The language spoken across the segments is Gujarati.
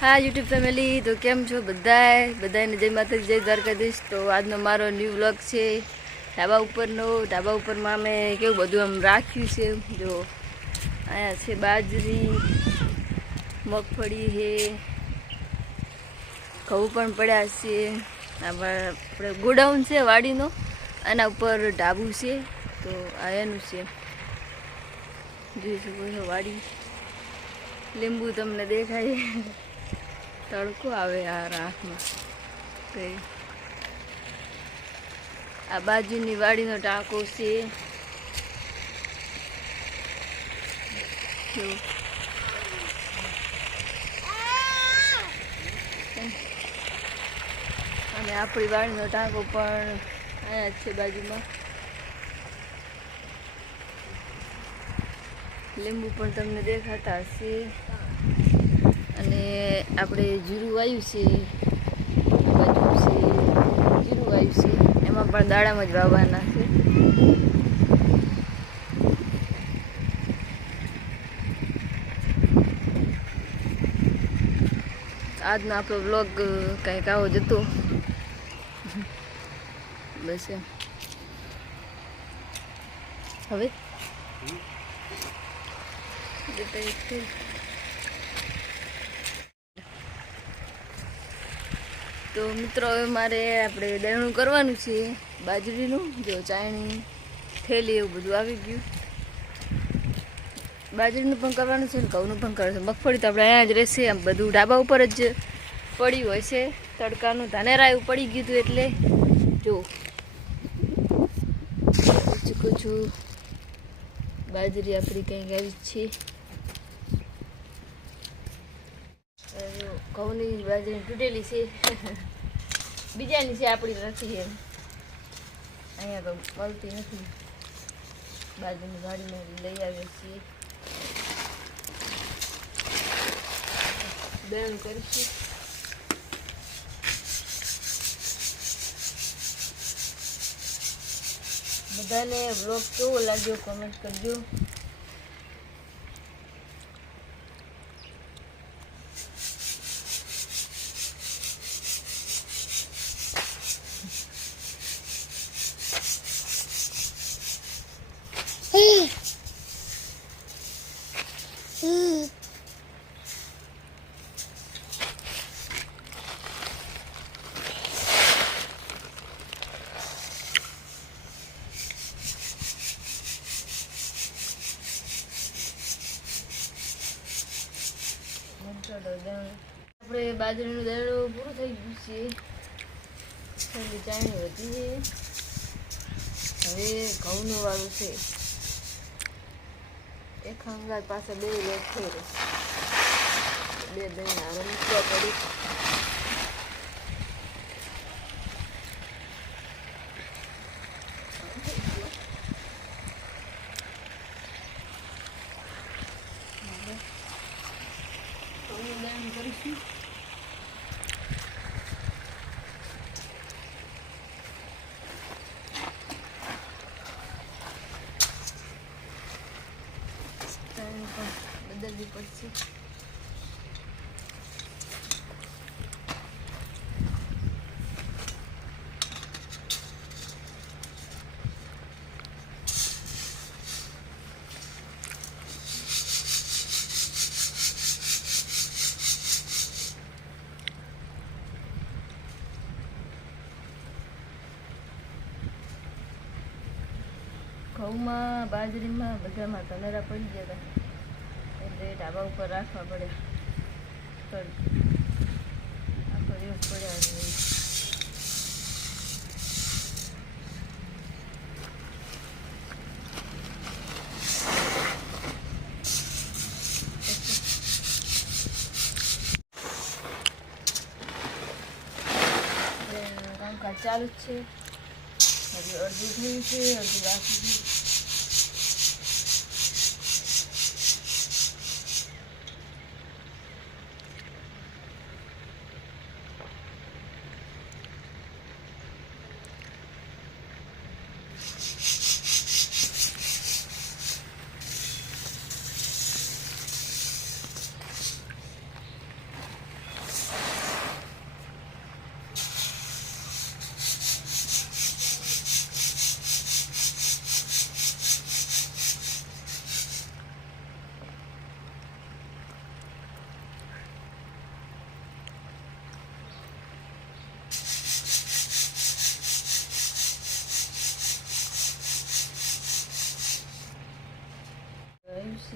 હા યુટ્યુબ ફેમિલી તો કેમ છો બધાય? બધાને જય માતાજી, જય દ્વારકાધીશ. તો આજનો મારો ન્યૂ વ્લોગ છે. ધાબા ઉપરનો, ધાબા ઉપરમાં અમે કેવું બધું આમ રાખ્યું છે. જો, અહીંયા છે બાજરી, મગફળી છે, ઘઉં પણ પડ્યા છે. આપણે ગોડાઉન છે, વાડીનો. આના ઉપર ઢાબુ છે. તો આ એનું છે. જોઈ શકો છો વાડી. લીંબુ તમને દેખાય. તડકો આવે આ રાખમાં તે આ બાજુની વાડીનો ટાંકો છે. અને આપણી વાડીનો ટાંકો પણ અહીંયા છે બાજુમાં. લીંબુ પણ તમને દેખાતા હશે. અને આપણે જીરું વાયું છે બાજુ છે જીરું વાયું છે. એમાં પણ દાડામાં જ વાવવાના છે. આજનો આપણો બ્લોગ કંઈક આવો જ હતો. બસ એમ. હવે બતાવી છે. તો મિત્રો, હવે મારે આપણે દળણું કરવાનું છે, બાજરીનું, જો ચાયણી, થેલી એવું બધું આવી ગયું. બાજરીનું પણ કરવાનું છે ને ઘઉંનું પણ કરવાનું છે. મગફળી તો આપણે અહીંયા જ રહેશે, આમ બધું ઢાબા ઉપર જ પડ્યું હોય છે. તડકાનું ધાનેરા એવું પડી ગયું હતું એટલે, જો. ચૂકું છું બાજરી આપણી કંઈક આવી જ છે હવે ઘઉંની બાજરી તૂટેલી છે. બીજાની છે આપણી નથી એમ. અહીંયા તો મળતી નથી. બાજુની ગાડીમાં લઈ આવીએ છીએ. બેન કરીશું. બધાને બ્લોગ કેવો લાગ્યો કોમેન્ટ કરજો આપણે બાજરીનું દરડું પૂરું થઈ ગયું છે. ઠંડી ચાણી વધી હવે ઘઉંનું વાળું છે. એક હંગાર પાસે બે લોટ રહ્યો બે દહીં હારે મૂકવા પડી. Thank દળણ કરીશું ચાણી પણ બદલવી પડશે ઘઉંમાં બાજરીમાં બધામાં ધનેરા પડી ગયા હતા. ઢાબા ઉપર રાખવા પડે. આખો દિવસ પડ્યા રહે. ચાલુ છે. હજી અડધું થયું છે અડધું બાકી છે.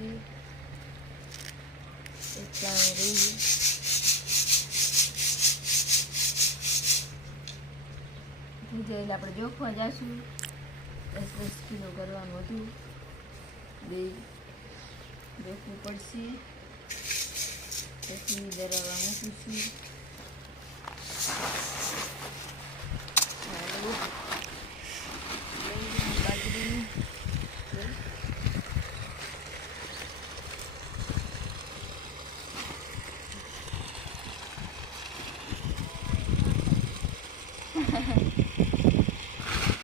પછી એટલા રહી ભૂજાઈ એટલે આપણે જોખવા જઈશું દસ દસ કિલો કરવાનું હતું. બે જોખવું પડશે. પછી દરાવા મૂકીશું.